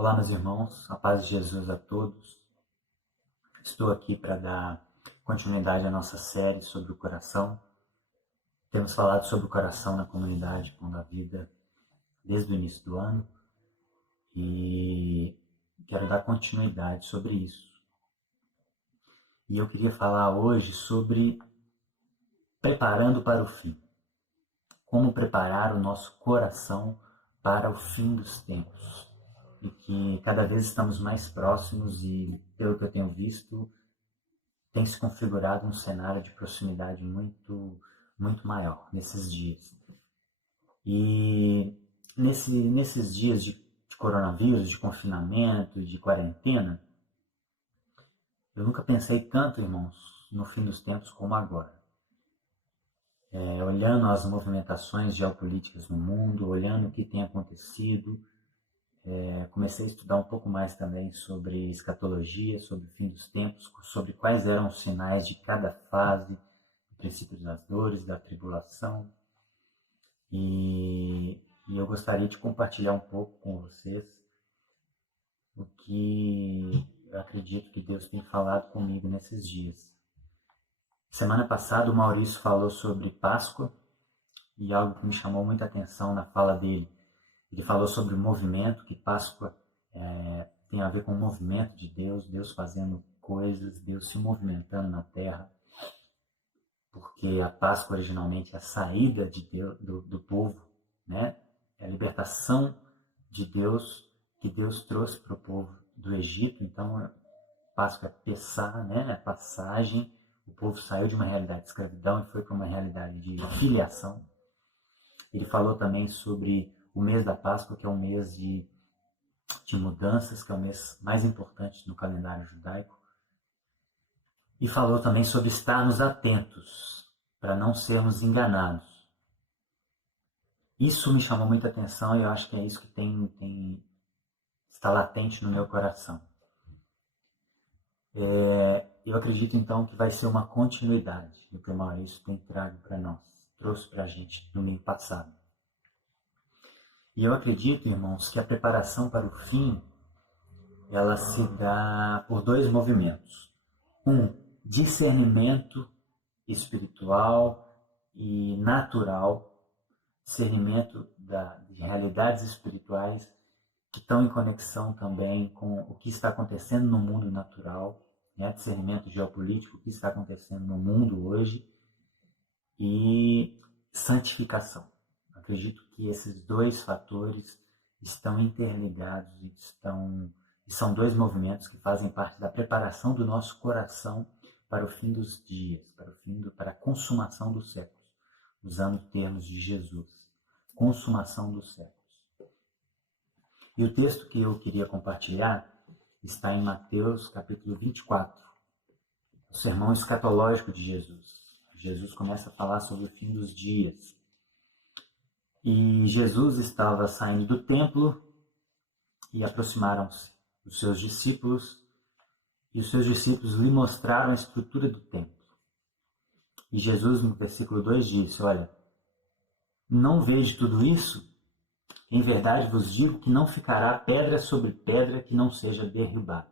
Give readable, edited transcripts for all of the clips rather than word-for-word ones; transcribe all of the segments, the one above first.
Olá, meus irmãos, a paz de Jesus a todos. Estou aqui para dar continuidade à nossa série sobre o coração. Temos falado sobre o coração na comunidade Pão da Vida desde o início do ano e quero dar continuidade sobre isso. E eu queria falar hoje sobre preparando para o fim. Como preparar o nosso coração para o fim dos tempos. E que cada vez estamos mais próximos e, pelo que eu tenho visto, tem se configurado um cenário de proximidade muito maior nesses dias. E nesses dias de coronavírus, de confinamento, de quarentena, eu nunca pensei tanto, irmãos, no fim dos tempos como agora. Olhando as movimentações geopolíticas no mundo, olhando o que tem acontecido, comecei a estudar um pouco mais também sobre escatologia, sobre o fim dos tempos, sobre quais eram os sinais de cada fase, o princípio das dores, da tribulação. E eu gostaria de compartilhar um pouco com vocês o que eu acredito que Deus tem falado comigo nesses dias. Semana passada o Maurício falou sobre Páscoa e algo que me chamou muita atenção na fala dele. Ele falou sobre o movimento, que Páscoa tem a ver com o movimento de Deus, Deus fazendo coisas, Deus se movimentando na terra, porque a Páscoa originalmente é a saída de Deus, do povo, né? É a libertação de Deus que Deus trouxe para o povo do Egito. Então, Páscoa é Pessá, né? É passagem. O povo saiu de uma realidade de escravidão e foi para uma realidade de filiação. Ele falou também sobre o mês da Páscoa, que é um mês de mudanças, que é o mês mais importante no calendário judaico. E falou também sobre estarmos atentos, para não sermos enganados. Isso me chamou muita atenção e eu acho que é isso que está latente no meu coração. Eu acredito então que vai ser uma continuidade do que o Maurício tem trago para nós, trouxe para a gente no domingo passado. E eu acredito, irmãos, que a preparação para o fim, ela se dá por dois movimentos. Um, discernimento espiritual e natural, discernimento de realidades espirituais que estão em conexão também com o que está acontecendo no mundo natural, né? Discernimento geopolítico, o que está acontecendo no mundo hoje, e santificação. Acredito que esses dois fatores estão interligados e são dois movimentos que fazem parte da preparação do nosso coração para o fim dos dias, para a consumação dos séculos, usando termos de Jesus. Consumação dos séculos. E o texto que eu queria compartilhar está em Mateus capítulo 24, o sermão escatológico de Jesus. Jesus começa a falar sobre o fim dos dias. E Jesus estava saindo do templo e aproximaram-se os seus discípulos, e os seus discípulos lhe mostraram a estrutura do templo. E Jesus, no versículo 2, disse: olha, não vejo tudo isso? Em verdade vos digo que não ficará pedra sobre pedra que não seja derribada.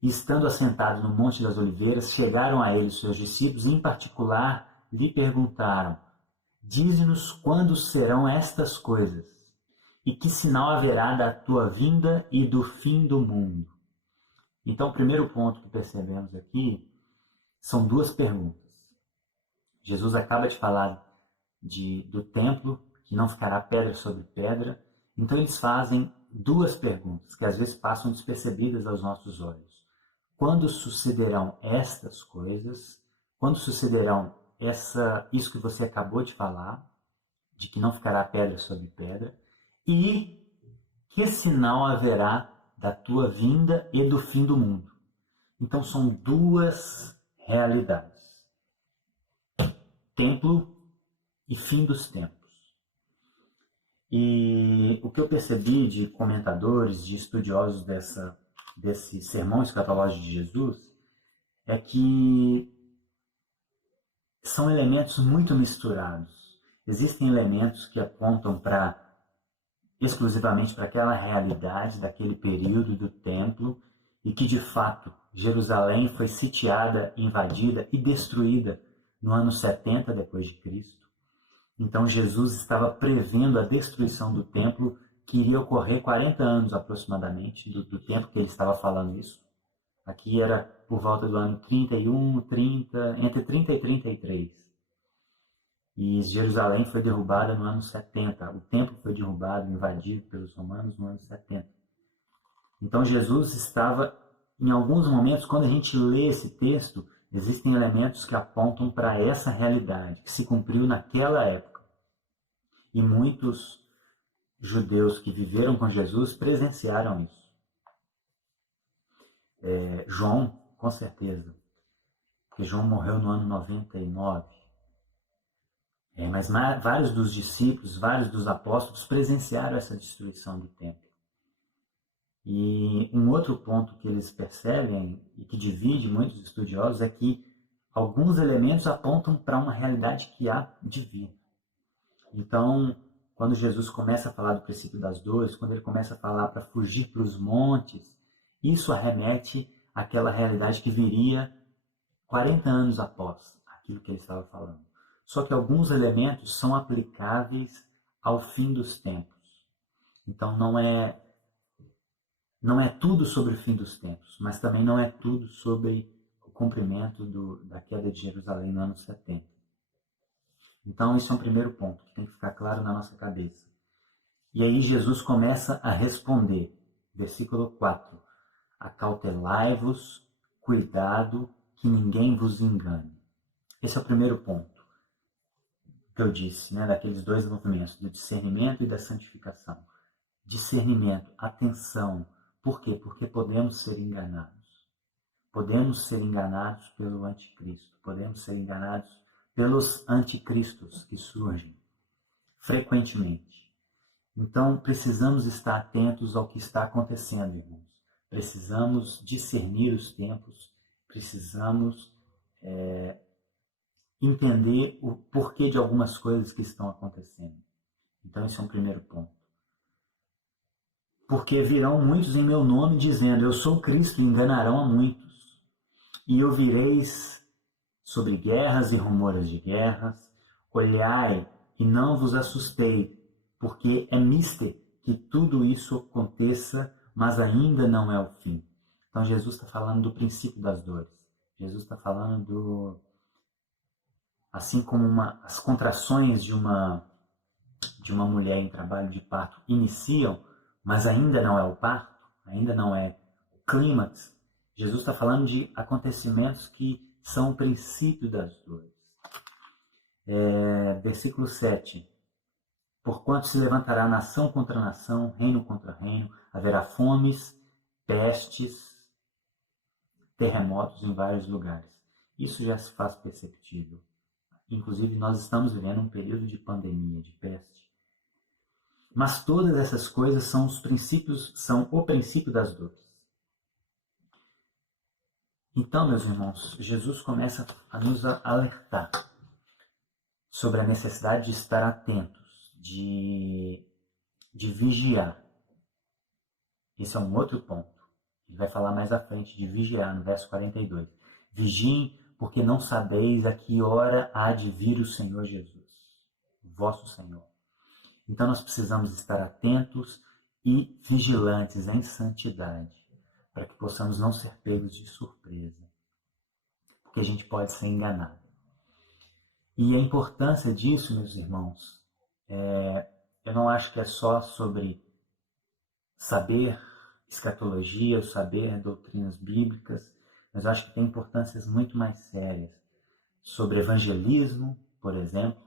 E estando assentado no Monte das Oliveiras, chegaram a ele os seus discípulos e, em particular, lhe perguntaram: dize-nos quando serão estas coisas, e que sinal haverá da tua vinda e do fim do mundo? Então, o primeiro ponto que percebemos aqui são duas perguntas. Jesus acaba de falar do templo, que não ficará pedra sobre pedra. Então, eles fazem duas perguntas, que às vezes passam despercebidas aos nossos olhos. Quando sucederão estas coisas? Quando sucederão isso que você acabou de falar, de que não ficará pedra sobre pedra? E que sinal haverá da tua vinda e do fim do mundo? Então, são duas realidades. Templo e fim dos tempos. E o que eu percebi de comentadores, de estudiosos desse sermão escatológico de Jesus, é que são elementos muito misturados. Existem elementos que apontam para exclusivamente para aquela realidade daquele período do templo e que, de fato, Jerusalém foi sitiada, invadida e destruída no ano 70 depois de Cristo. Então Jesus estava prevendo a destruição do templo que iria ocorrer 40 anos aproximadamente do tempo que ele estava falando isso. Aqui era por volta do ano 31, 30, entre 30 e 33. E Jerusalém foi derrubada no ano 70. O templo foi derrubado, invadido pelos romanos no ano 70. Então Jesus estava, em alguns momentos, quando a gente lê esse texto, existem elementos que apontam para essa realidade, que se cumpriu naquela época. E muitos judeus que viveram com Jesus presenciaram isso. João, com certeza, porque João morreu no ano 99. Mas vários dos discípulos, vários dos apóstolos presenciaram essa destruição do templo. E um outro ponto que eles percebem e que divide muitos estudiosos é que alguns elementos apontam para uma realidade que há de vir. Então, quando Jesus começa a falar do princípio das dores, quando ele começa a falar para fugir para os montes, isso arremete àquela realidade que viria 40 anos após aquilo que ele estava falando. Só que alguns elementos são aplicáveis ao fim dos tempos. Então não é tudo sobre o fim dos tempos, mas também não é tudo sobre o cumprimento da queda de Jerusalém no ano 70. Então esse é um primeiro ponto que tem que ficar claro na nossa cabeça. E aí Jesus começa a responder, versículo 4, acautelai-vos, cuidado, que ninguém vos engane. Esse é o primeiro ponto que eu disse, daqueles dois movimentos, do discernimento e da santificação. Discernimento, atenção. Por quê? Porque podemos ser enganados. Podemos ser enganados pelo anticristo. Podemos ser enganados pelos anticristos que surgem frequentemente. Então, precisamos estar atentos ao que está acontecendo, irmãos. Precisamos discernir os tempos. Precisamos entender o porquê de algumas coisas que estão acontecendo. Então, esse é um primeiro ponto. Porque virão muitos em meu nome, dizendo, eu sou Cristo, e enganarão a muitos. E ouvireis sobre guerras e rumores de guerras. Olhai e não vos assustei, porque é mister que tudo isso aconteça, mas ainda não é o fim. Então, Jesus está falando do princípio das dores. Jesus está falando assim como as contrações de uma mulher em trabalho de parto iniciam, mas ainda não é o parto, ainda não é o clímax. Jesus está falando de acontecimentos que são o princípio das dores. Versículo 7. Porquanto se levantará nação contra nação, reino contra reino, haverá fomes, pestes, terremotos em vários lugares. Isso já se faz perceptível. Inclusive, nós estamos vivendo um período de pandemia, de peste. Mas todas essas coisas são o princípio das dores. Então, meus irmãos, Jesus começa a nos alertar sobre a necessidade de estar atentos, de vigiar. Esse é um outro ponto. Ele vai falar mais à frente de vigiar, no verso 42. Vigiem, porque não sabeis a que hora há de vir o Senhor Jesus, vosso Senhor. Então nós precisamos estar atentos e vigilantes em santidade, para que possamos não ser pegos de surpresa, porque a gente pode ser enganado. E a importância disso, meus irmãos, eu não acho que é só sobre saber escatologia, saber doutrinas bíblicas, mas eu acho que tem importâncias muito mais sérias sobre evangelismo, por exemplo,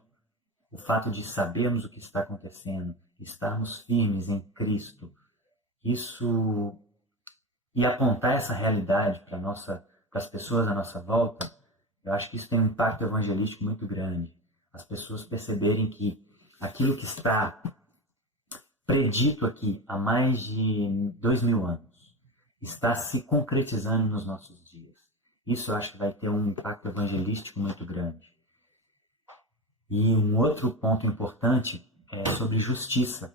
o fato de sabermos o que está acontecendo, estarmos firmes em Cristo, isso e apontar essa realidade para as pessoas à nossa volta, eu acho que isso tem um impacto evangelístico muito grande. As pessoas perceberem que aquilo que está predito aqui há mais de 2000 anos está se concretizando nos nossos dias. Isso eu acho que vai ter um impacto evangelístico muito grande. E um outro ponto importante é sobre justiça.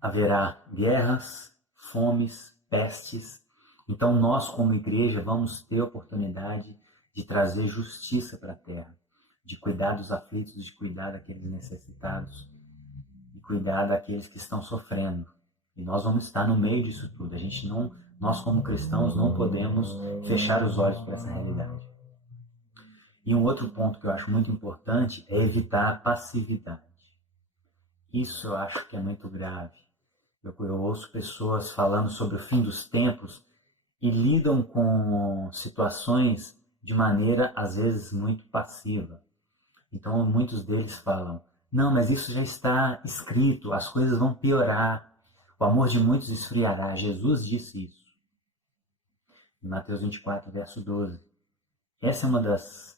haverá guerras, fomes, pestes. Então nós, como igreja, vamos ter a oportunidade de trazer justiça para a terra, de cuidar dos aflitos, de cuidar daqueles necessitados, de cuidar daqueles que estão sofrendo. E nós vamos estar no meio disso tudo. Nós como cristãos não podemos fechar os olhos para essa realidade. E um outro ponto que eu acho muito importante é evitar a passividade. Isso eu acho que é muito grave. Eu ouço pessoas falando sobre o fim dos tempos e lidam com situações de maneira, às vezes, muito passiva. Então, muitos deles falam, não, mas isso já está escrito, as coisas vão piorar, o amor de muitos esfriará. Jesus disse isso. Em Mateus 24, verso 12. Essa é uma das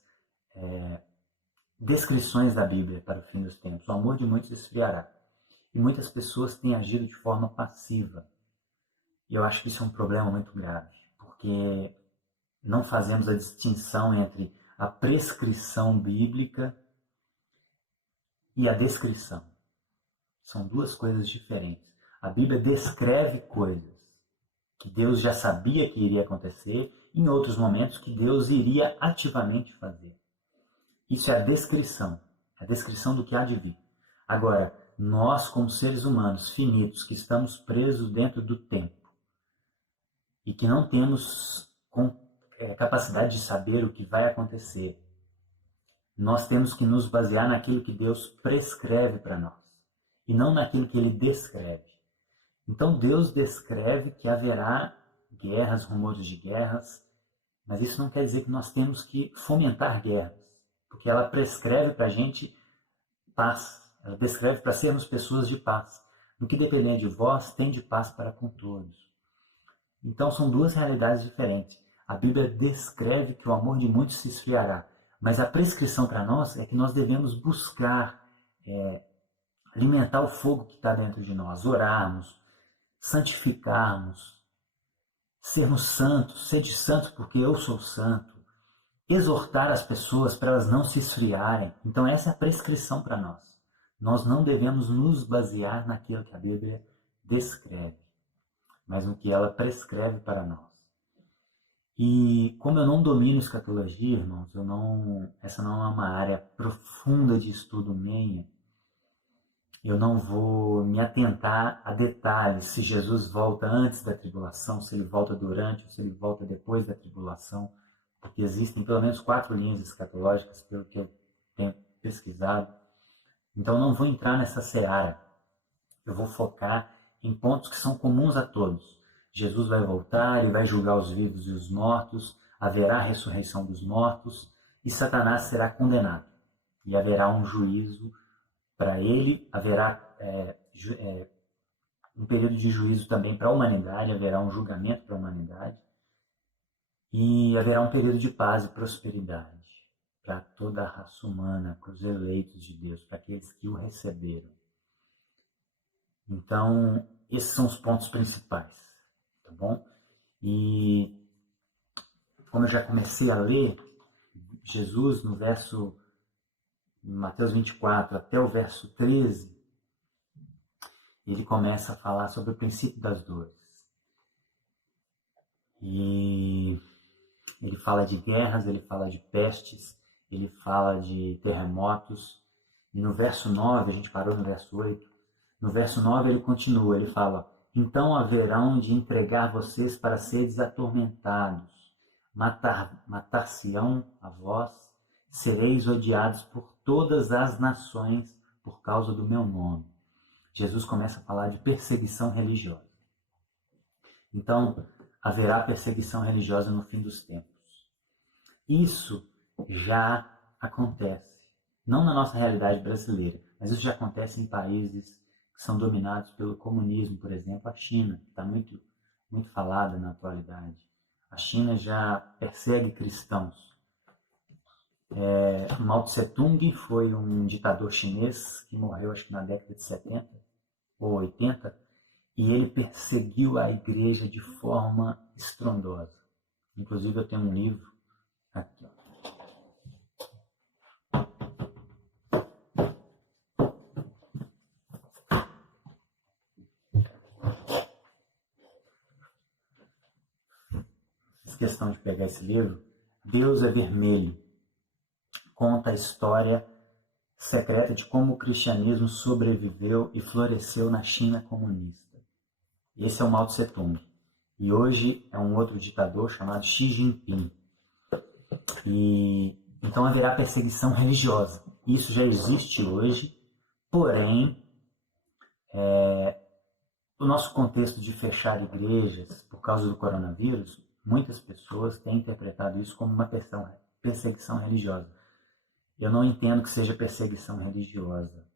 descrições da Bíblia para o fim dos tempos. O amor de muitos esfriará. E muitas pessoas têm agido de forma passiva. E eu acho que isso é um problema muito grave, porque não fazemos a distinção entre a prescrição bíblica e a descrição. São duas coisas diferentes. A Bíblia descreve coisas que Deus já sabia que iria acontecer, em outros momentos que Deus iria ativamente fazer. Isso é a descrição do que há de vir. Agora, nós, como seres humanos finitos, que estamos presos dentro do tempo e que não temos capacidade de saber o que vai acontecer, nós temos que nos basear naquilo que Deus prescreve para nós e não naquilo que Ele descreve. Então Deus descreve que haverá guerras, rumores de guerras, mas isso não quer dizer que nós temos que fomentar guerras, porque ela prescreve para a gente paz. Ela descreve para sermos pessoas de paz. No que depender de vós, tende paz para com todos. Então são duas realidades diferentes. A Bíblia descreve que o amor de muitos se esfriará, mas a prescrição para nós é que nós devemos buscar alimentar o fogo que está dentro de nós, orarmos, santificarmos, sermos santos, sede santos porque eu sou santo, exortar as pessoas para elas não se esfriarem. Então essa é a prescrição para nós. Nós não devemos nos basear naquilo que a Bíblia descreve, mas no que ela prescreve para nós. E como eu não domino escatologia, irmãos, essa não é uma área profunda de estudo minha, eu não vou me atentar a detalhes, se Jesus volta antes da tribulação, se ele volta durante, ou se ele volta depois da tribulação, porque existem pelo menos 4 linhas escatológicas, pelo que eu tenho pesquisado. Então eu não vou entrar nessa seara. Eu vou focar em pontos que são comuns a todos. Jesus vai voltar, ele vai julgar os vivos e os mortos, haverá a ressurreição dos mortos e Satanás será condenado. E haverá um juízo para ele, haverá um período de juízo também para a humanidade, haverá um julgamento para a humanidade e haverá um período de paz e prosperidade para toda a raça humana, para os eleitos de Deus, para aqueles que o receberam. Então, esses são os pontos principais, tá bom? E como eu já comecei a ler, Jesus no verso Mateus 24 até o verso 13, ele começa a falar sobre o princípio das dores. E ele fala de guerras, ele fala de pestes, ele fala de terremotos. E no verso 9, a gente parou no verso 8, no verso 9 ele continua, ele fala: então haverão de entregar vocês para seres atormentados, matar-se-ão a vós, sereis odiados por todas as nações por causa do meu nome. Jesus começa a falar de perseguição religiosa. Então, haverá perseguição religiosa no fim dos tempos. Isso já acontece, não na nossa realidade brasileira, mas isso já acontece em países que são dominados pelo comunismo, por exemplo, a China, que está muito, muito falada na atualidade. A China já persegue cristãos. Mao Tse-tung foi um ditador chinês que morreu, acho que na década de 70 ou 80, e ele perseguiu a igreja de forma estrondosa. Inclusive eu tenho um livro aqui, ó. questão de pegar esse livro, Deus é Vermelho. Conta a história secreta de como o cristianismo sobreviveu e floresceu na China comunista. Esse é o Mao Tse Tung. E hoje é um outro ditador chamado Xi Jinping. E então haverá perseguição religiosa. Isso já existe hoje, porém, o nosso contexto de fechar igrejas por causa do coronavírus, muitas pessoas têm interpretado isso como uma perseguição religiosa. Eu não entendo que seja perseguição religiosa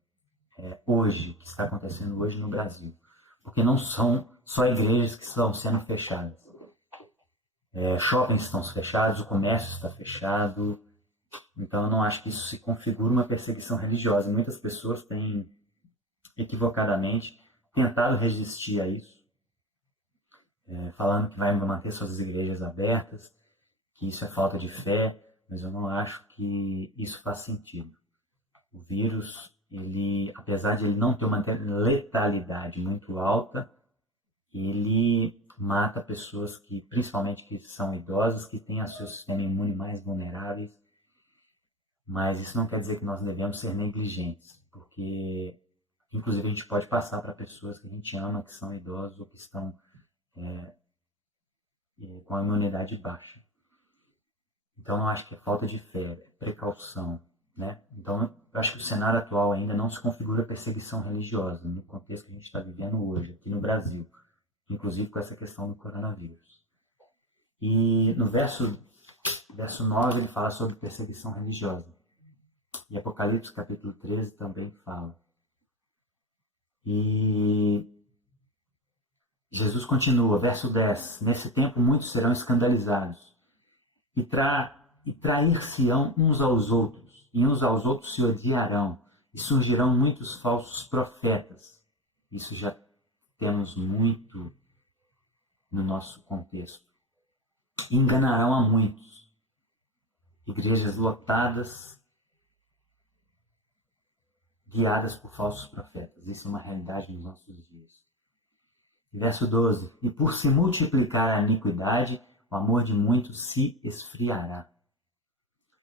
hoje, que está acontecendo hoje no Brasil. Porque não são só igrejas que estão sendo fechadas. Shoppings estão fechados, o comércio está fechado. Então eu não acho que isso se configura uma perseguição religiosa. Muitas pessoas têm, equivocadamente, tentado resistir a isso, falando que vai manter suas igrejas abertas, que isso é falta de fé, mas eu não acho que isso faz sentido. O vírus, apesar de ele não ter uma letalidade muito alta, ele mata pessoas que, principalmente que são idosas, que têm o seu sistema imune mais vulneráveis, mas isso não quer dizer que nós devemos ser negligentes, porque inclusive a gente pode passar para pessoas que a gente ama, que são idosos ou que estão com a imunidade baixa. Então eu acho que é falta de fé, precaução, né? Então eu acho que o cenário atual ainda não se configura perseguição religiosa no contexto que a gente está vivendo hoje, aqui no Brasil, inclusive com essa questão do coronavírus. E no verso 9 ele fala sobre perseguição religiosa. E Apocalipse capítulo 13 também fala. E Jesus continua, verso 10, nesse tempo muitos serão escandalizados e trair-se-ão uns aos outros, e uns aos outros se odiarão, e surgirão muitos falsos profetas. Isso já temos muito no nosso contexto. E enganarão a muitos. Igrejas lotadas, guiadas por falsos profetas. Isso é uma realidade nos nossos dias. Verso 12. E por se multiplicar a iniquidade, o amor de muitos se esfriará.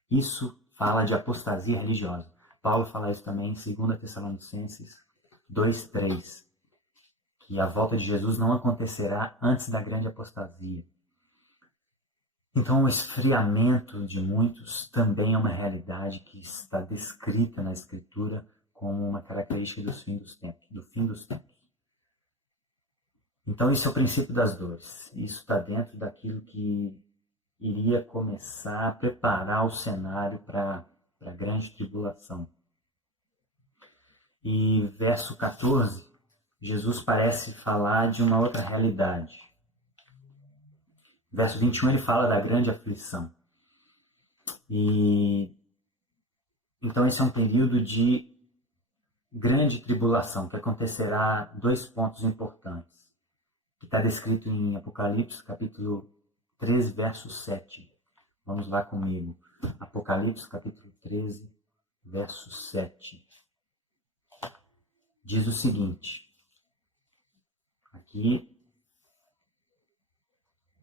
Isso fala de apostasia religiosa. Paulo fala isso também em 2 Tessalonicenses 2:3, que a volta de Jesus não acontecerá antes da grande apostasia. Então o esfriamento de muitos também é uma realidade que está descrita na Escritura como uma característica do fim dos tempos. Então isso é o princípio das dores. Isso está dentro daquilo que iria começar a preparar o cenário para a grande tribulação. E verso 14, Jesus parece falar de uma outra realidade. Verso 21 ele fala da grande aflição. E então esse é um período de grande tribulação, que acontecerá 2 pontos importantes, que está descrito em Apocalipse, capítulo 13, verso 7. Vamos lá comigo. Apocalipse, capítulo 13, verso 7. Diz o seguinte.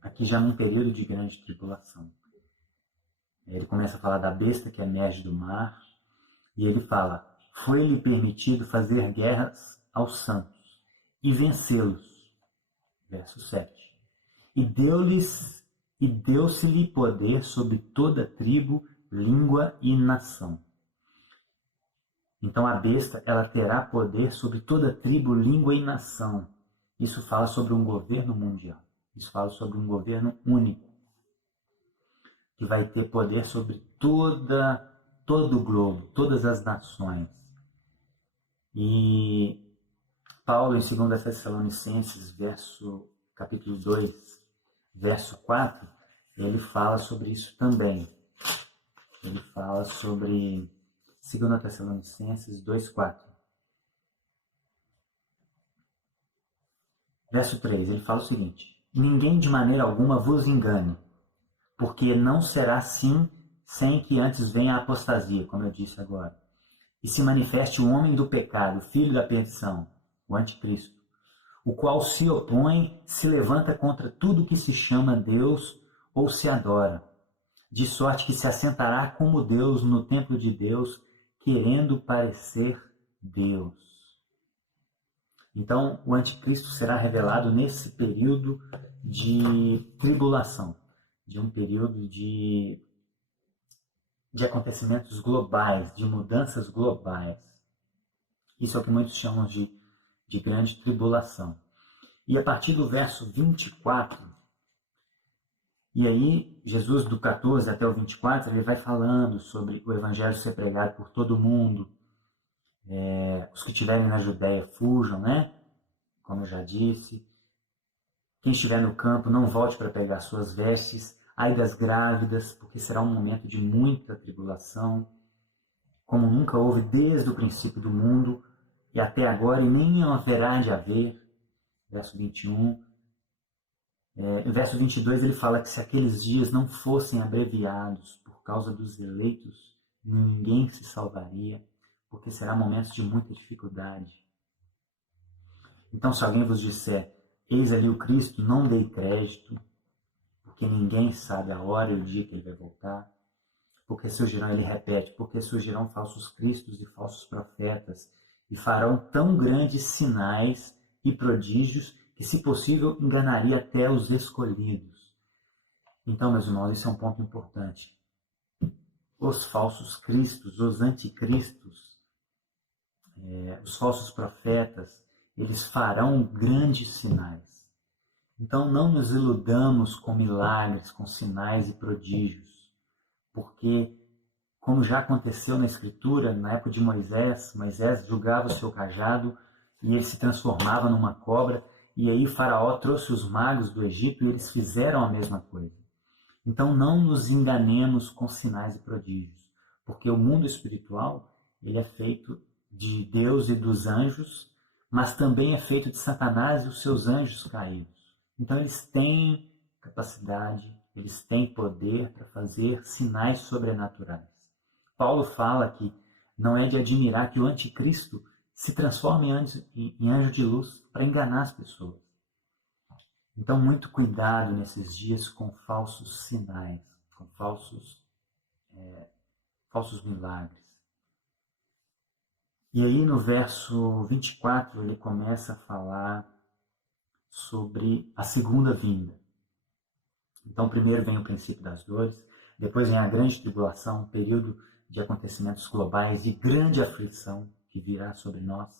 Aqui já num período de grande tribulação. Ele começa a falar da besta que emerge do mar, e ele fala, foi-lhe permitido fazer guerras aos santos e vencê-los. Verso 7. E deu-se-lhe poder sobre toda tribo, língua e nação. Então a besta, ela terá poder sobre toda tribo, língua e nação. Isso fala sobre um governo mundial. Isso fala sobre um governo único, que vai ter poder sobre todo o globo, todas as nações. E Paulo, em 2 Tessalonicenses, capítulo 2, verso 4, ele fala sobre isso também. Ele fala sobre 2 Tessalonicenses 2:4. Verso 3, ele fala o seguinte, ninguém de maneira alguma vos engane, porque não será assim sem que antes venha a apostasia, como eu disse agora, e se manifeste o homem do pecado, filho da perdição, o anticristo, o qual se opõe, se levanta contra tudo que se chama Deus ou se adora, de sorte que se assentará como Deus no templo de Deus, querendo parecer Deus. Então, o anticristo será revelado nesse período de tribulação, de um período de acontecimentos globais, de mudanças globais. Isso é o que muitos chamam de grande tribulação. E a partir do verso 24, e aí Jesus do 14 até o 24, ele vai falando sobre o evangelho ser pregado por todo mundo. Os que estiverem na Judéia fujam, né? Como eu já disse. Quem estiver no campo não volte para pegar suas vestes. Ai das grávidas, porque será um momento de muita tribulação, como nunca houve desde o princípio do mundo e até agora, e nem haverá de haver. Verso 21. No verso 22 ele fala que se aqueles dias não fossem abreviados por causa dos eleitos, ninguém se salvaria, porque será momentos de muita dificuldade. Então, se alguém vos disser, eis ali o Cristo, não dei crédito, porque ninguém sabe a hora e o dia que ele vai voltar. Porque surgirão, ele repete, porque surgirão falsos cristos e falsos profetas, e farão tão grandes sinais e prodígios que, se possível, enganaria até os escolhidos. Então, meus irmãos, isso é um ponto importante. Os falsos cristos, os anticristos, os falsos profetas, eles farão grandes sinais. Então, não nos iludamos com milagres, com sinais e prodígios, porque, como já aconteceu na Escritura, na época de Moisés, Moisés julgava o seu cajado e ele se transformava numa cobra, e aí Faraó trouxe os magos do Egito e eles fizeram a mesma coisa. Então não nos enganemos com sinais e prodígios, porque o mundo espiritual ele é feito de Deus e dos anjos, mas também é feito de Satanás e os seus anjos caídos. Então eles têm capacidade, eles têm poder para fazer sinais sobrenaturais. Paulo fala que não é de admirar que o anticristo se transforme em anjo de luz para enganar as pessoas. Então, muito cuidado nesses dias com falsos sinais, com falsos milagres. E aí, no verso 24, ele começa a falar sobre a segunda vinda. Então, primeiro vem o princípio das dores, depois vem a grande tribulação, um período de acontecimentos globais, de grande aflição que virá sobre nós.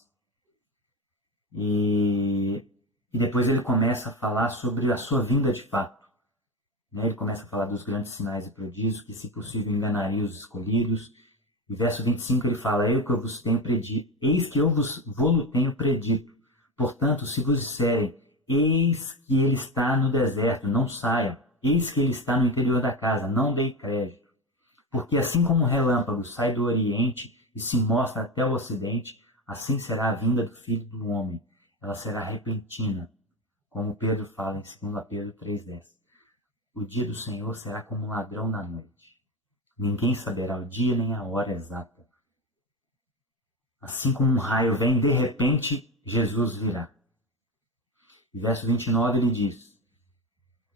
E depois ele começa a falar sobre a sua vinda de fato. Ele começa a falar dos grandes sinais e prodígios, que se possível enganaria os escolhidos. E verso 25 ele fala, eis que eu vos tenho predito. Portanto, se vos disserem, eis que ele está no deserto, não saiam. Eis que ele está no interior da casa, não dei crédito. Porque assim como um relâmpago sai do oriente e se mostra até o ocidente, assim será a vinda do Filho do Homem. Ela será repentina, como Pedro fala em 2 Pedro 3,10. O dia do Senhor será como um ladrão na noite. Ninguém saberá o dia nem a hora exata. Assim como um raio vem, de repente, Jesus virá. E verso 29 ele diz,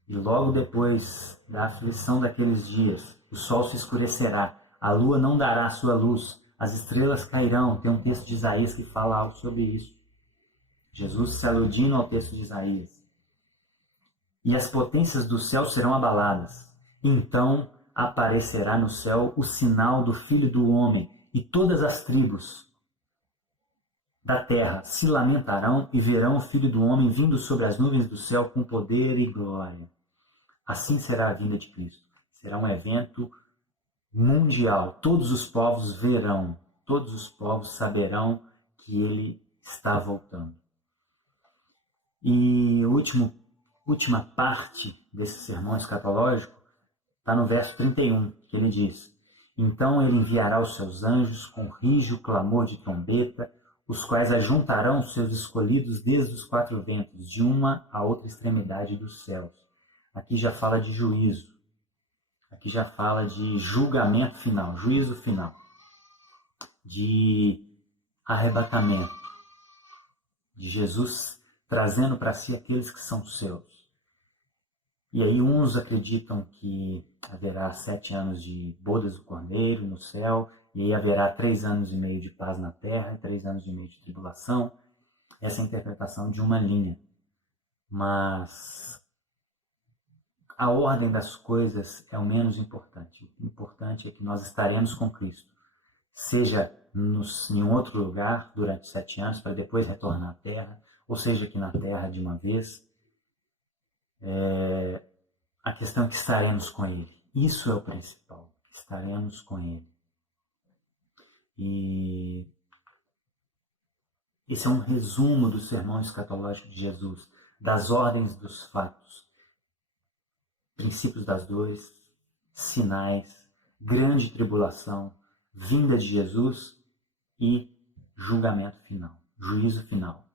e logo depois da aflição daqueles dias, o sol se escurecerá, a lua não dará a sua luz, as estrelas cairão. Tem um texto de Isaías que fala algo sobre isso. Jesus se aludindo ao texto de Isaías. E as potências do céu serão abaladas. Então aparecerá no céu o sinal do Filho do Homem, e todas as tribos da terra se lamentarão e verão o Filho do Homem vindo sobre as nuvens do céu com poder e glória. Assim será a vinda de Cristo. Será um evento mundial. Todos os povos verão, todos os povos saberão que ele está voltando. E a última parte desse sermão escatológico está no verso 31, que ele diz, então ele enviará os seus anjos com rijo clamor de trombeta, os quais ajuntarão os seus escolhidos desde os quatro ventos, de uma a outra extremidade dos céus. Aqui já fala de juízo. Aqui já fala de julgamento final, juízo final. De arrebatamento. De Jesus trazendo para si aqueles que são seus. E aí uns acreditam que haverá 7 anos de bodas do Cordeiro no céu, e aí haverá 3 anos e meio de paz na terra, 3 anos e meio de tribulação. Essa é a interpretação de uma linha. Mas a ordem das coisas é o menos importante. O importante é que nós estaremos com Cristo, seja em um outro lugar durante 7 anos, para depois retornar à terra, ou seja aqui na terra de uma vez. A questão é que estaremos com Ele. Isso é o principal. Estaremos com Ele. E esse é um resumo do sermão escatológico de Jesus, das ordens dos fatos, princípios das dores, sinais, grande tribulação, vinda de Jesus e julgamento final, juízo final.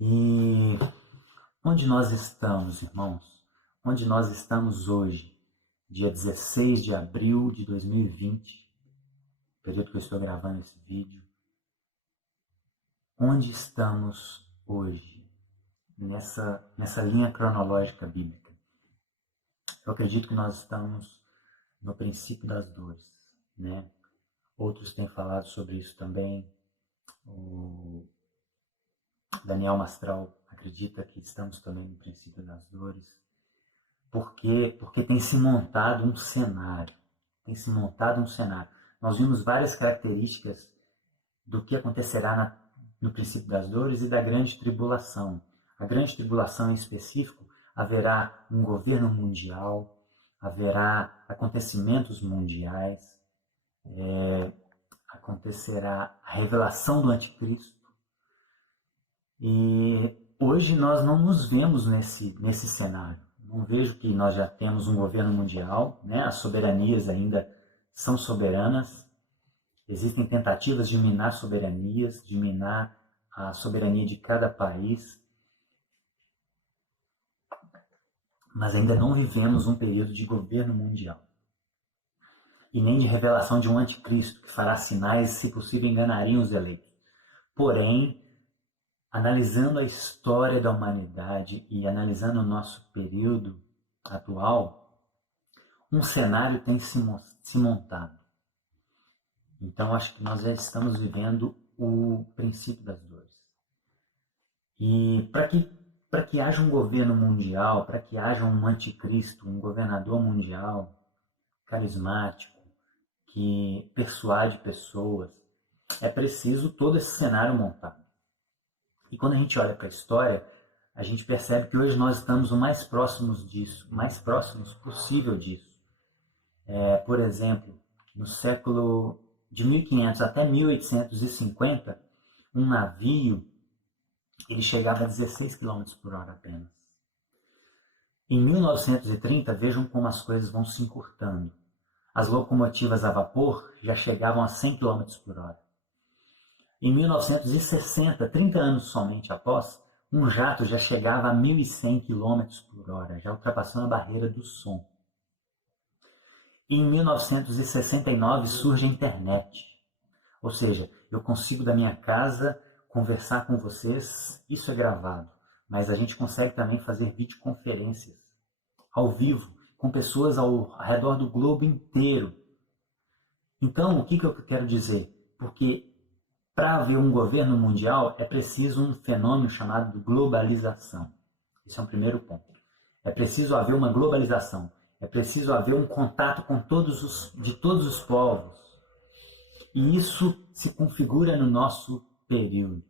E onde nós estamos, irmãos? Onde nós estamos hoje, dia 16 de abril de 2020, período que eu estou gravando esse vídeo. Onde estamos hoje, nessa linha cronológica bíblica? Eu acredito que nós estamos no princípio das dores, né? Outros têm falado sobre isso também. O Daniel Mastral acredita que estamos também no princípio das dores. Porque tem se montado um cenário. Nós vimos várias características do que acontecerá no princípio das dores e da grande tribulação. A grande tribulação em específico, haverá um governo mundial, haverá acontecimentos mundiais, acontecerá a revelação do anticristo. E hoje nós não nos vemos nesse cenário. Não vejo que nós já temos um governo mundial, né? As soberanias ainda são soberanas. Existem tentativas de minar soberanias, de minar a soberania de cada país. Mas ainda não vivemos um período de governo mundial. E nem de revelação de um anticristo, que fará sinais e, se possível, enganariam os eleitos. Porém, analisando a história da humanidade e analisando o nosso período atual, um cenário tem se montado. Então, acho que nós já estamos vivendo o princípio das dores. E para que haja um governo mundial, para que haja um anticristo, um governador mundial carismático, que persuade pessoas, é preciso todo esse cenário montado. E quando a gente olha para a história, a gente percebe que hoje nós estamos o mais próximos disso, mais próximos possível disso. Por exemplo, no século de 1500 até 1850, um navio ele chegava a 16 km por hora apenas. Em 1930, vejam como as coisas vão se encurtando. As locomotivas a vapor já chegavam a 100 km por hora. Em 1960, 30 anos somente após, um jato já chegava a 1.100 km por hora, já ultrapassando a barreira do som. Em 1969 surge a internet. Ou seja, eu consigo da minha casa conversar com vocês, isso é gravado, mas a gente consegue também fazer videoconferências ao vivo, com pessoas ao redor do globo inteiro. Então, o que eu quero dizer? Porque para haver um governo mundial é preciso um fenômeno chamado de globalização. Esse é um primeiro ponto. É preciso haver uma globalização. É preciso haver um contato com de todos os povos. E isso se configura no nosso período.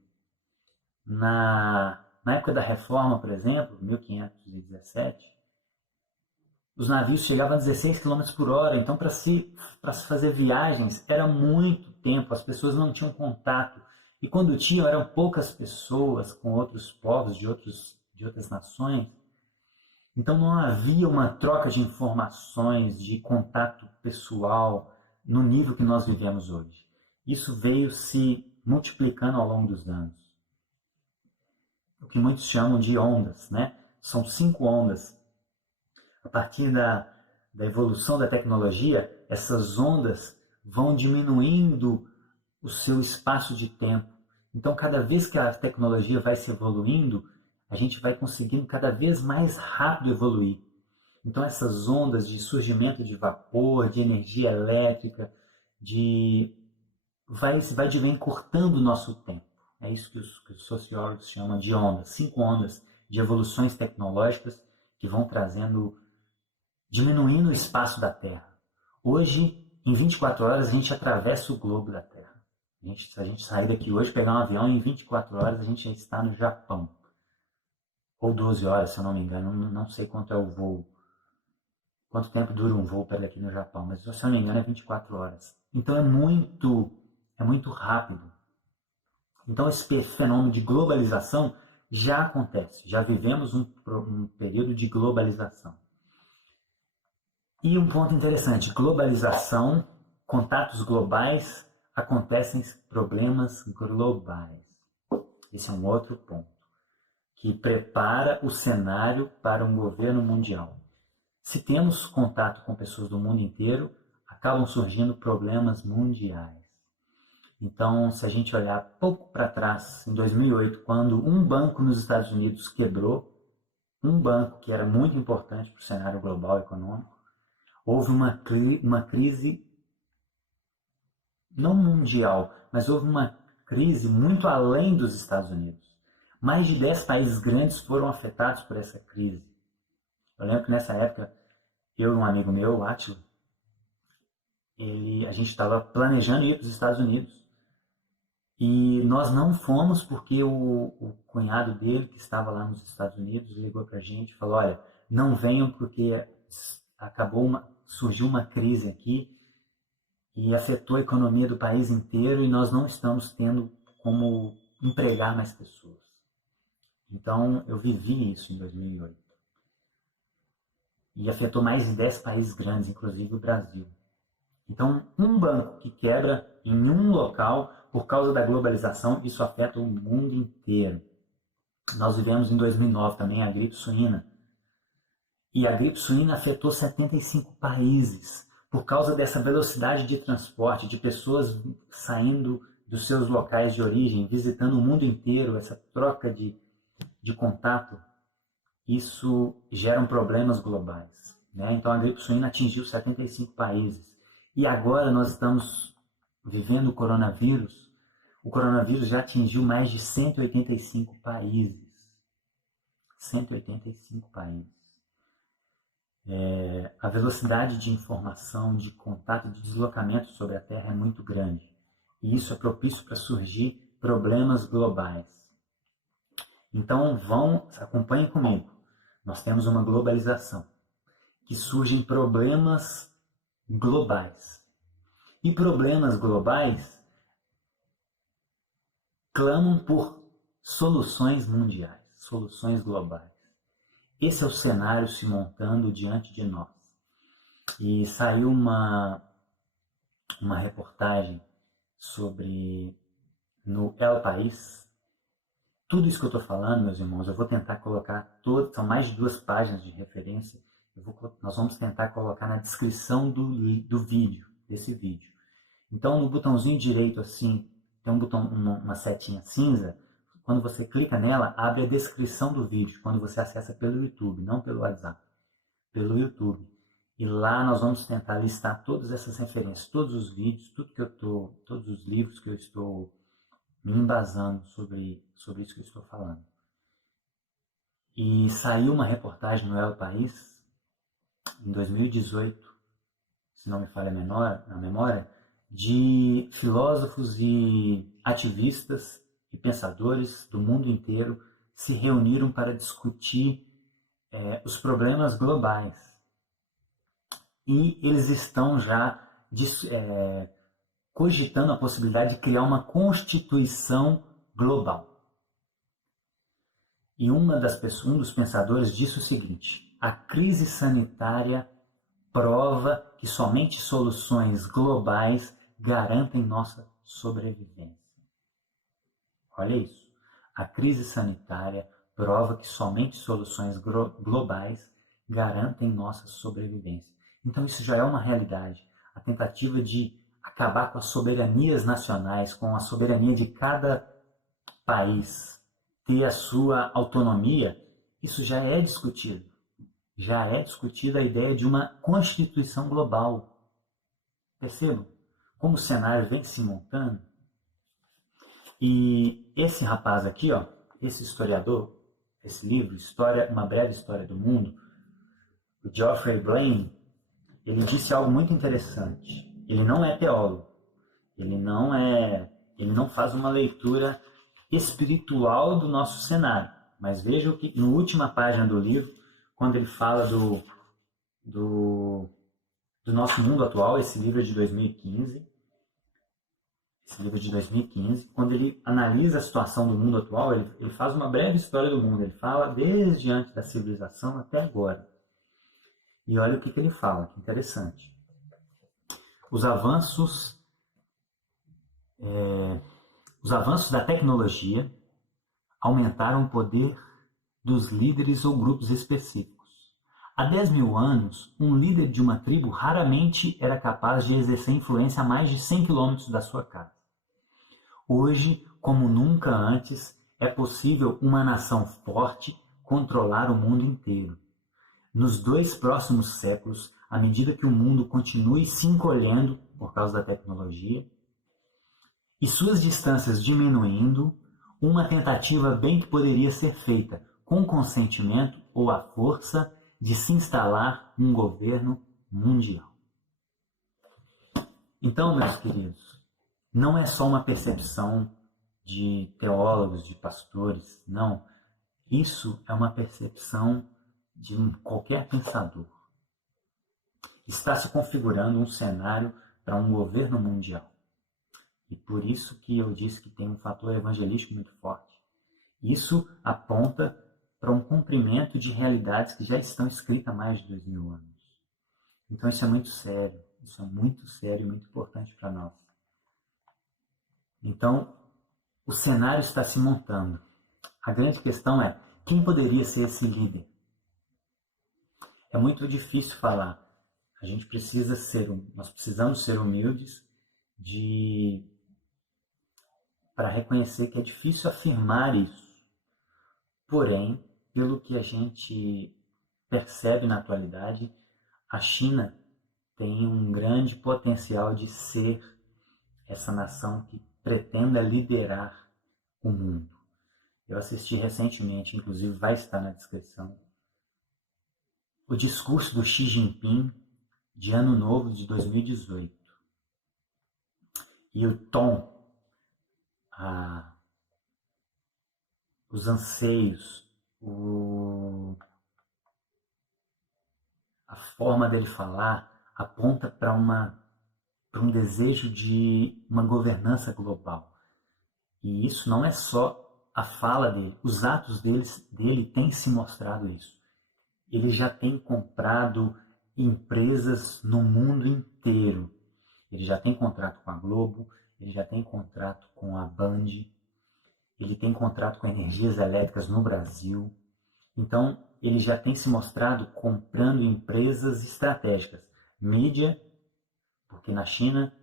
Na época da Reforma, por exemplo, 1517, os navios chegavam a 16 km por hora. Então, para se fazer viagens, era muito tempo. As pessoas não tinham contato. E quando tinham, eram poucas pessoas com outros povos de outras nações. Então, não havia uma troca de informações, de contato pessoal no nível que nós vivemos hoje. Isso veio se multiplicando ao longo dos anos. O que muitos chamam de ondas, né? São 5 ondas. A partir da evolução da tecnologia, essas ondas vão diminuindo o seu espaço de tempo. Então, cada vez que a tecnologia vai se evoluindo, a a gente vai conseguindo cada vez mais rápido evoluir. Então essas ondas de surgimento de vapor, de energia elétrica, vai encurtando o nosso tempo. É isso que os sociólogos chamam de ondas, 5 ondas de evoluções tecnológicas que vão diminuindo o espaço da Terra. Hoje, em 24 horas, a gente atravessa o globo da Terra. Se a gente sair daqui hoje, pegar um avião, em 24 horas a gente já está no Japão. Ou 12 horas, se eu não me engano, não sei quanto é o voo. Quanto tempo dura um voo para daqui no Japão, mas se eu não me engano é 24 horas. Então é muito rápido. Então esse fenômeno de globalização já acontece, já vivemos um período de globalização. E um ponto interessante, globalização, contatos globais, acontecem problemas globais. Esse é um outro ponto, que prepara o cenário para um governo mundial. Se temos contato com pessoas do mundo inteiro, acabam surgindo problemas mundiais. Então, se a gente olhar pouco para trás, em 2008, quando um banco nos Estados Unidos quebrou, um banco que era muito importante para o cenário global econômico, houve uma crise, não mundial, mas houve uma crise muito além dos Estados Unidos. Mais de 10 países grandes foram afetados por essa crise. Eu lembro que nessa época, eu e um amigo meu, o Átila, a gente estava planejando ir para os Estados Unidos. E nós não fomos porque o cunhado dele, que estava lá nos Estados Unidos, ligou para a gente e falou, olha, não venham porque surgiu uma crise aqui e afetou a economia do país inteiro e nós não estamos tendo como empregar mais pessoas. Então, eu vivi isso em 2008. E afetou mais de 10 países grandes, inclusive o Brasil. Então, um banco que quebra em um local, por causa da globalização, isso afeta o mundo inteiro. Nós vivemos em 2009 também a gripe suína. E a gripe suína afetou 75 países, por causa dessa velocidade de transporte, de pessoas saindo dos seus locais de origem, visitando o mundo inteiro, essa troca de contato, isso gera problemas globais. Né? Então a gripe suína atingiu 75 países. E agora nós estamos vivendo o coronavírus. O coronavírus já atingiu mais de 185 países. 185 países. A velocidade de informação, de contato, de deslocamento sobre a Terra é muito grande. E isso é propício para surgir problemas globais. Então acompanhem comigo. Nós temos uma globalização, que surgem problemas globais. E problemas globais clamam por soluções mundiais, soluções globais. Esse é o cenário se montando diante de nós. E saiu uma reportagem no El País. Tudo isso que eu estou falando, meus irmãos, eu vou tentar colocar são mais de 2 páginas de referência. Nós vamos tentar colocar na descrição do vídeo, desse vídeo. Então, no botãozinho direito, assim, tem uma setinha cinza. Quando você clica nela, abre a descrição do vídeo, quando você acessa pelo YouTube, não pelo WhatsApp, pelo YouTube. E lá nós vamos tentar listar todas essas referências, todos os vídeos, todos os livros que eu estou me embasando sobre isso que eu estou falando. E saiu uma reportagem no El País, em 2018, se não me falha a memória, de filósofos e ativistas e pensadores do mundo inteiro se reuniram para discutir os problemas globais. E eles estão já cogitando a possibilidade de criar uma constituição global. E um dos pensadores disse o seguinte: a crise sanitária prova que somente soluções globais garantem nossa sobrevivência. Olha isso. A crise sanitária prova que somente soluções globais garantem nossa sobrevivência. Então isso já é uma realidade. A tentativa de acabar com as soberanias nacionais, com a soberania de cada país, ter a sua autonomia, isso já é discutido. Já é discutida a ideia de uma constituição global. Percebam como o cenário vem se montando? E esse rapaz aqui, ó, esse historiador, esse livro, Uma Breve História do Mundo, o Geoffrey Blaine, ele disse algo muito interessante. Ele não é teólogo, ele não faz uma leitura espiritual do nosso cenário. Mas veja o que, na última página do livro, quando ele fala do nosso mundo atual, esse livro é de 2015, quando ele analisa a situação do mundo atual, ele faz uma breve história do mundo, ele fala desde antes da civilização até agora. E olha o que ele fala, que interessante. Os avanços da tecnologia aumentaram o poder dos líderes ou grupos específicos. Há 10 mil anos, um líder de uma tribo raramente era capaz de exercer influência a mais de 100 quilômetros da sua casa. Hoje, como nunca antes, é possível uma nação forte controlar o mundo inteiro. Nos 2 próximos séculos, à medida que o mundo continue se encolhendo por causa da tecnologia e suas distâncias diminuindo, uma tentativa bem que poderia ser feita com consentimento ou à força de se instalar um governo mundial. Então, meus queridos, não é só uma percepção de teólogos, de pastores, não. Isso é uma percepção de qualquer pensador. Está se configurando um cenário para um governo mundial. E por isso que eu disse que tem um fator evangelístico muito forte. Isso aponta para um cumprimento de realidades que já estão escritas há mais de 2 mil anos. Então isso é muito sério e muito importante para nós. Então, o cenário está se montando. A grande questão é, quem poderia ser esse líder? É muito difícil falar. Nós precisamos ser humildes para reconhecer que é difícil afirmar isso. Porém, pelo que a gente percebe na atualidade, a China tem um grande potencial de ser essa nação que pretenda liderar o mundo. Eu assisti recentemente, inclusive vai estar na descrição, o discurso do Xi Jinping de Ano Novo de 2018. E o tom, os anseios, a forma dele falar aponta para um desejo de uma governança global. E isso não é só a fala dele, os atos dele têm se mostrado isso. Ele já tem comprado empresas no mundo inteiro. Ele já tem contrato com a Globo, ele já tem contrato com a Band, ele tem contrato com energias elétricas no Brasil. Então, ele já tem se mostrado comprando empresas estratégicas. Mídia, porque na China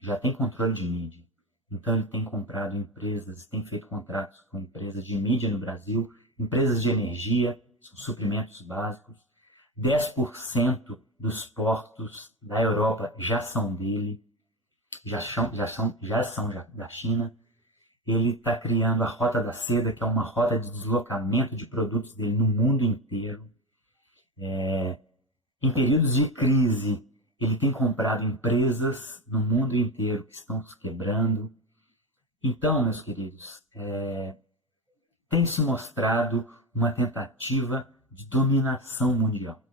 já tem controle de mídia. Então, ele tem comprado empresas, tem feito contratos com empresas de mídia no Brasil, empresas de energia, são suprimentos básicos. 10% dos portos da Europa já são dele, já são da China. Ele está criando a Rota da Seda, que é uma rota de deslocamento de produtos dele no mundo inteiro. Em períodos de crise, ele tem comprado empresas no mundo inteiro que estão se quebrando. Então, meus queridos, tem se mostrado uma tentativa de dominação mundial.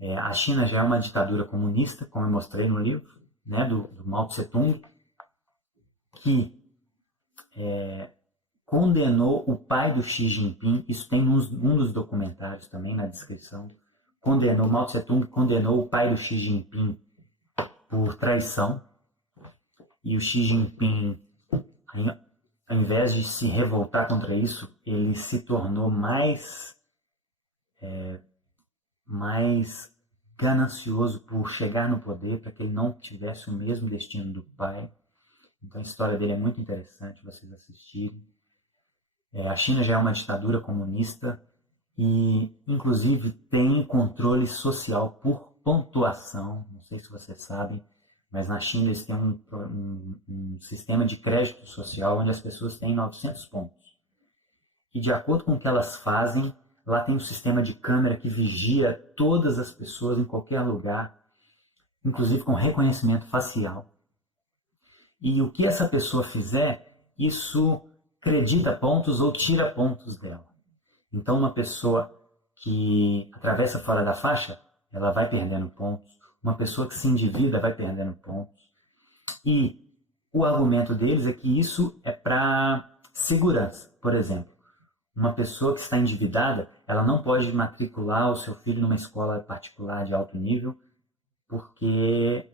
A China já é uma ditadura comunista, como eu mostrei no livro, né, do Mao Tse-tung, que condenou o pai do Xi Jinping, isso tem um dos documentários também na descrição, Mao Tse-tung condenou o pai do Xi Jinping por traição, e o Xi Jinping, ao invés de se revoltar contra isso, ele se tornou mais ganancioso por chegar no poder, para que ele não tivesse o mesmo destino do pai. Então a história dele é muito interessante vocês assistirem. A China já é uma ditadura comunista e, inclusive, tem controle social por pontuação. Não sei se vocês sabem, mas na China eles têm um sistema de crédito social onde as pessoas têm 900 pontos. E, de acordo com o que elas fazem, lá tem um sistema de câmera que vigia todas as pessoas em qualquer lugar, inclusive com reconhecimento facial. E o que essa pessoa fizer, isso acredita pontos ou tira pontos dela. Então, uma pessoa que atravessa fora da faixa, ela vai perdendo pontos. Uma pessoa que se endivida vai perdendo pontos. E o argumento deles é que isso é para segurança. Por exemplo, uma pessoa que está endividada, ela não pode matricular o seu filho numa escola particular de alto nível, porque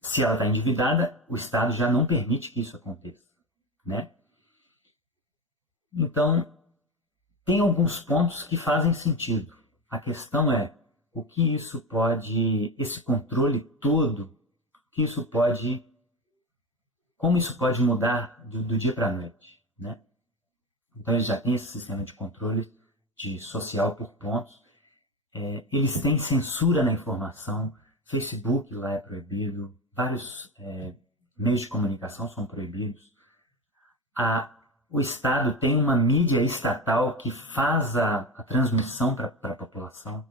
se ela está endividada, o Estado já não permite que isso aconteça, né? Então, tem alguns pontos que fazem sentido. A questão é o que isso pode, esse controle todo, que isso pode, como isso pode mudar do dia para a noite, né? Então, eles já têm esse sistema de controle de social por pontos. Eles têm censura na informação. Facebook lá é proibido. Vários meios de comunicação são proibidos. O Estado tem uma mídia estatal que faz a transmissão para a população.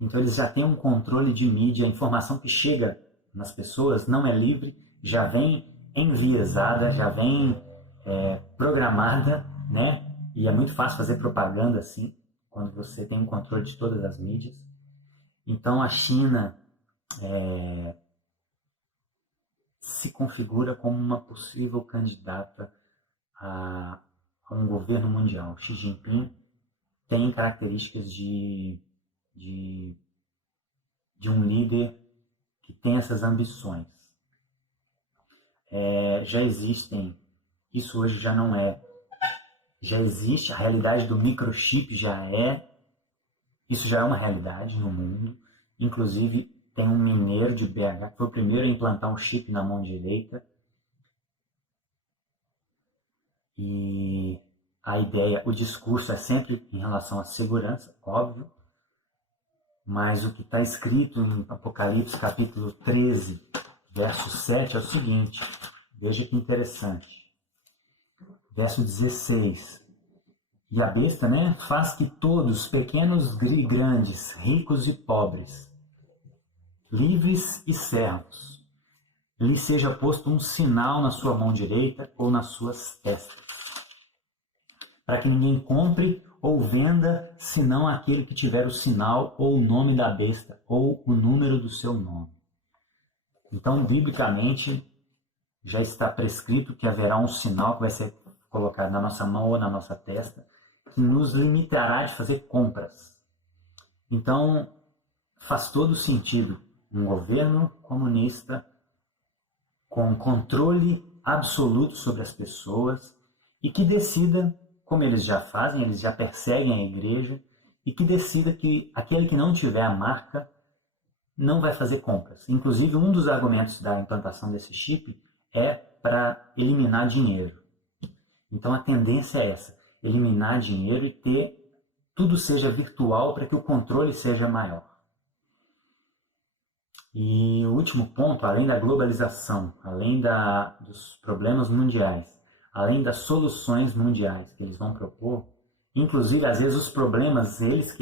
Então, eles já têm um controle de mídia. A informação que chega nas pessoas não é livre, já vem enviesada, já vem programada, né? E é muito fácil fazer propaganda assim, quando você tem um controle de todas as mídias. Então, a China se configura como uma possível candidata a um governo mundial. Xi Jinping tem características de um líder que tem essas ambições. Já existem, isso hoje já não é, já existe, a realidade do microchip isso já é uma realidade no mundo. Inclusive, tem um mineiro de BH que foi o primeiro a implantar um chip na mão direita. E a ideia, o discurso é sempre em relação à segurança, óbvio, mas o que está escrito em Apocalipse capítulo 13, verso 7 é o seguinte, veja que interessante. Verso 16. E a besta, né, faz que todos, pequenos e grandes, ricos e pobres, livres e servos, lhe seja posto um sinal na sua mão direita ou nas suas testas, para que ninguém compre ou venda, senão aquele que tiver o sinal ou o nome da besta ou o número do seu nome. Então, biblicamente, já está prescrito que haverá um sinal que vai ser colocado na nossa mão ou na nossa testa, que nos limitará de fazer compras. Então, faz todo sentido um governo comunista com controle absoluto sobre as pessoas e que decida, como eles já fazem, eles já perseguem a igreja, e que decida que aquele que não tiver a marca não vai fazer compras. Inclusive, um dos argumentos da implantação desse chip é para eliminar dinheiro. Então, a tendência é essa, eliminar dinheiro e tudo seja virtual para que o controle seja maior. E o último ponto, além da globalização, além dos problemas mundiais, além das soluções mundiais que eles vão propor, inclusive, às vezes, os problemas, eles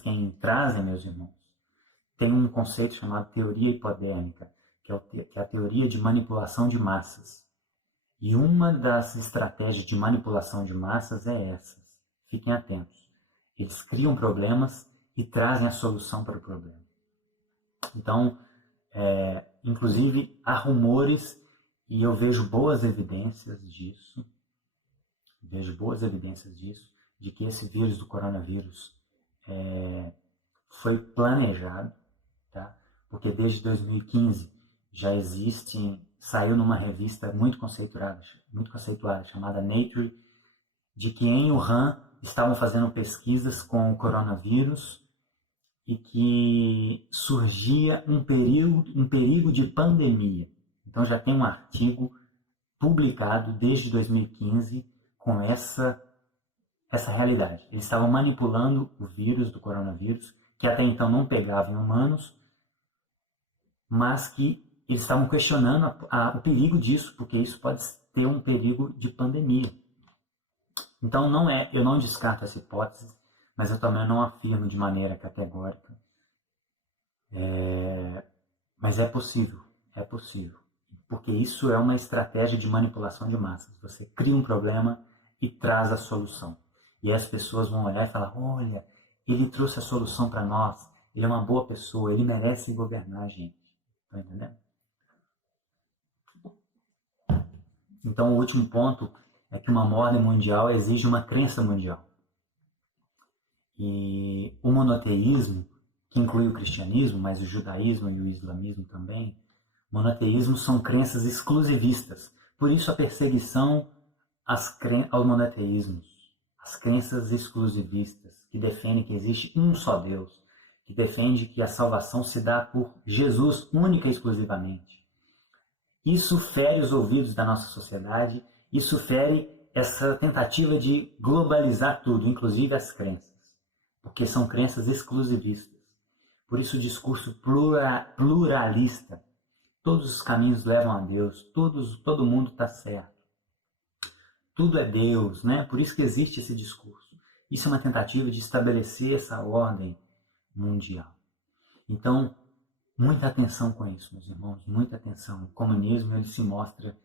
quem trazem, meus irmãos, tem um conceito chamado teoria hipodérmica, que é a teoria de manipulação de massas. E uma das estratégias de manipulação de massas é essas. Fiquem atentos. Eles criam problemas e trazem a solução para o problema. Então, inclusive, há rumores, e eu vejo boas evidências disso, de que esse vírus do coronavírus foi planejado, tá? Porque desde 2015 já saiu numa revista muito conceituada chamada Nature, de que em Wuhan estavam fazendo pesquisas com o coronavírus e que surgia um perigo de pandemia. Então já tem um artigo publicado desde 2015 com essa realidade. Eles estavam manipulando o vírus do coronavírus, que até então não pegava em humanos, mas que eles estavam questionando o perigo disso, porque isso pode ter um perigo de pandemia. Então eu não descarto essa hipótese, mas eu também não afirmo de maneira categórica. Mas é possível, porque isso é uma estratégia de manipulação de massas. Você cria um problema e traz a solução. E as pessoas vão olhar e falar, olha, ele trouxe a solução para nós, ele é uma boa pessoa, ele merece governar a gente. Tá entendendo? Então, o último ponto é que uma ordem mundial exige uma crença mundial. E o monoteísmo, que inclui o cristianismo, mas o judaísmo e o islamismo também, monoteísmo são crenças exclusivistas. Por isso a perseguição aos monoteísmos, as crenças exclusivistas, que defendem que existe um só Deus, que defende que a salvação se dá por Jesus única e exclusivamente. Isso fere os ouvidos da nossa sociedade, isso fere essa tentativa de globalizar tudo, inclusive as crenças, porque são crenças exclusivistas. Por isso o discurso pluralista, todos os caminhos levam a Deus, todo mundo está certo. Tudo é Deus, né? Por isso que existe esse discurso. Isso é uma tentativa de estabelecer essa ordem mundial. Então, muita atenção com isso, meus irmãos, muita atenção. O comunismo ele se mostra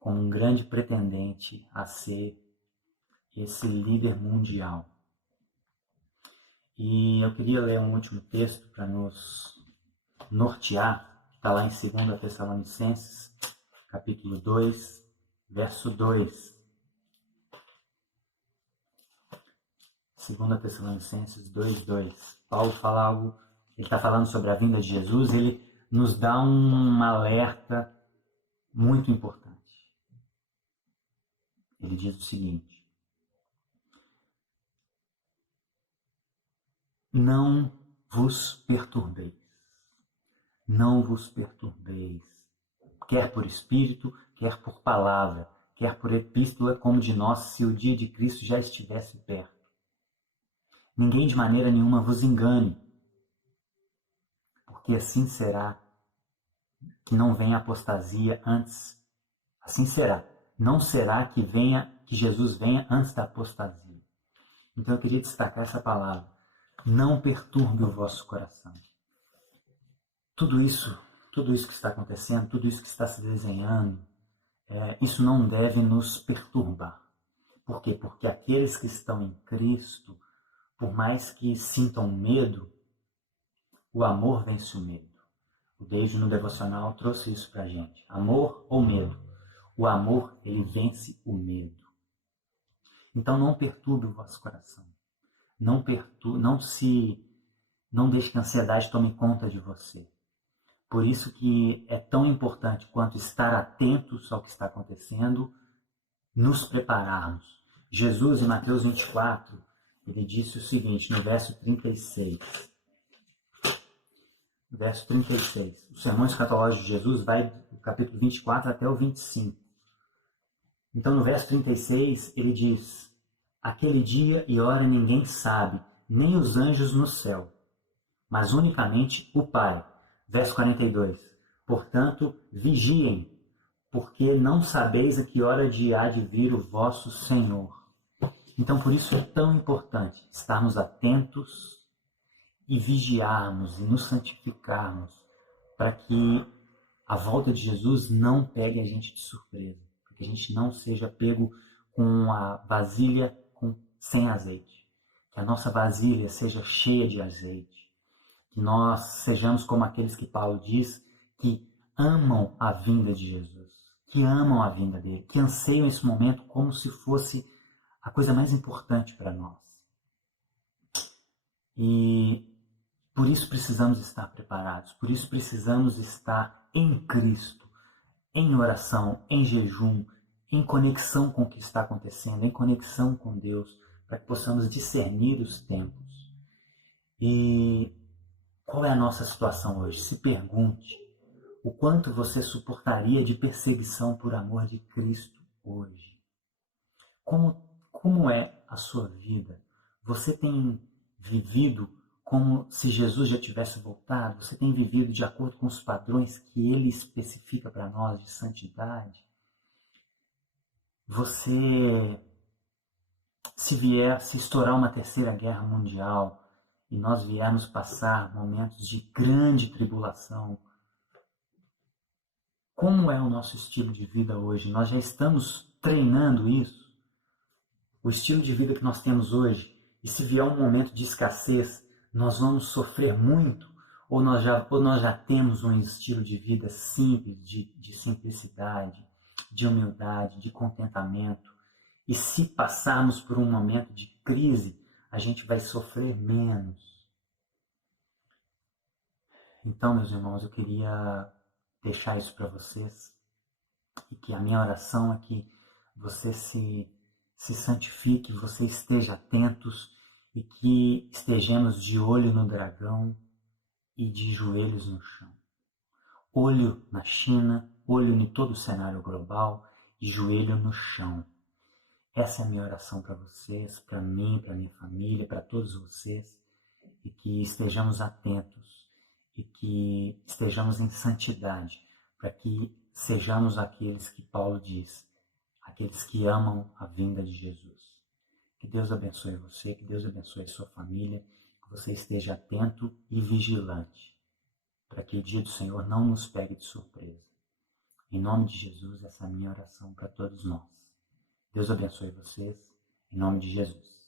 como um grande pretendente a ser esse líder mundial. E eu queria ler um último texto para nos nortear, que está lá em 2 Tessalonicenses, capítulo 2, verso 2. 2 Tessalonicenses 2:2. Paulo fala algo, ele está falando sobre a vinda de Jesus, ele nos dá um alerta muito importante. Ele diz o seguinte: não vos perturbeis, quer por espírito, quer por palavra, quer por epístola, como de nós, se o dia de Cristo já estivesse perto. Ninguém de maneira nenhuma vos engane, porque assim será que não venha apostasia antes. Assim será. Não será que Jesus venha antes da apostasia. Então eu queria destacar essa palavra. Não perturbe o vosso coração. Tudo isso que está acontecendo, tudo isso que está se desenhando, isso não deve nos perturbar. Por quê? Porque aqueles que estão em Cristo, por mais que sintam medo, o amor vence o medo. O Deide no devocional trouxe isso para a gente. Amor ou medo? O amor, ele vence o medo. Então não perturbe o vosso coração. Não deixe que a ansiedade tome conta de você. Por isso que é tão importante quanto estar atentos ao que está acontecendo, nos prepararmos. Jesus, em Mateus 24, ele disse o seguinte, no verso 36. Verso 36. O sermão escatológico de Jesus vai do capítulo 24 até o 25. Então, no verso 36, ele diz: aquele dia e hora ninguém sabe, nem os anjos no céu, mas unicamente o Pai. Verso 42. Portanto, vigiem, porque não sabeis a que hora há de vir o vosso Senhor. Então, por isso é tão importante estarmos atentos e vigiarmos e nos santificarmos para que a volta de Jesus não pegue a gente de surpresa, para que a gente não seja pego com a vasilha sem azeite, que a nossa vasilha seja cheia de azeite, que nós sejamos como aqueles que Paulo diz que amam a vinda de Jesus, que amam a vinda dele, que anseiam esse momento como se fosse a coisa mais importante para nós. E por isso precisamos estar preparados, por isso precisamos estar em Cristo, em oração, em jejum, em conexão com o que está acontecendo, em conexão com Deus, para que possamos discernir os tempos. E qual é a nossa situação hoje? Se pergunte, O quanto você suportaria de perseguição por amor de Cristo hoje? Como é a sua vida? Você tem vivido como se Jesus já tivesse voltado? Você tem vivido de acordo com os padrões que Ele especifica para nós de santidade? Você, se estourar uma terceira guerra mundial e nós viermos passar momentos de grande tribulação, como é o nosso estilo de vida hoje? Nós já estamos treinando isso? O estilo de vida que nós temos hoje, e se vier um momento de escassez, nós vamos sofrer muito? Ou nós já temos um estilo de vida simples, de simplicidade, de humildade, de contentamento? E se passarmos por um momento de crise, a gente vai sofrer menos. Então, meus irmãos, eu queria deixar isso para vocês, e que a minha oração é que você se santifique, você esteja atentos e que estejamos de olho no dragão e de joelhos no chão. Olho na China, olho em todo o cenário global e joelho no chão. Essa é a minha oração para vocês, para mim, para minha família, para todos vocês, e que estejamos atentos e que estejamos em santidade, para que sejamos aqueles que Paulo diz, aqueles que amam a vinda de Jesus. Que Deus abençoe você, que Deus abençoe a sua família, que você esteja atento e vigilante, para que o dia do Senhor não nos pegue de surpresa. Em nome de Jesus, essa é a minha oração para todos nós. Deus abençoe vocês, em nome de Jesus.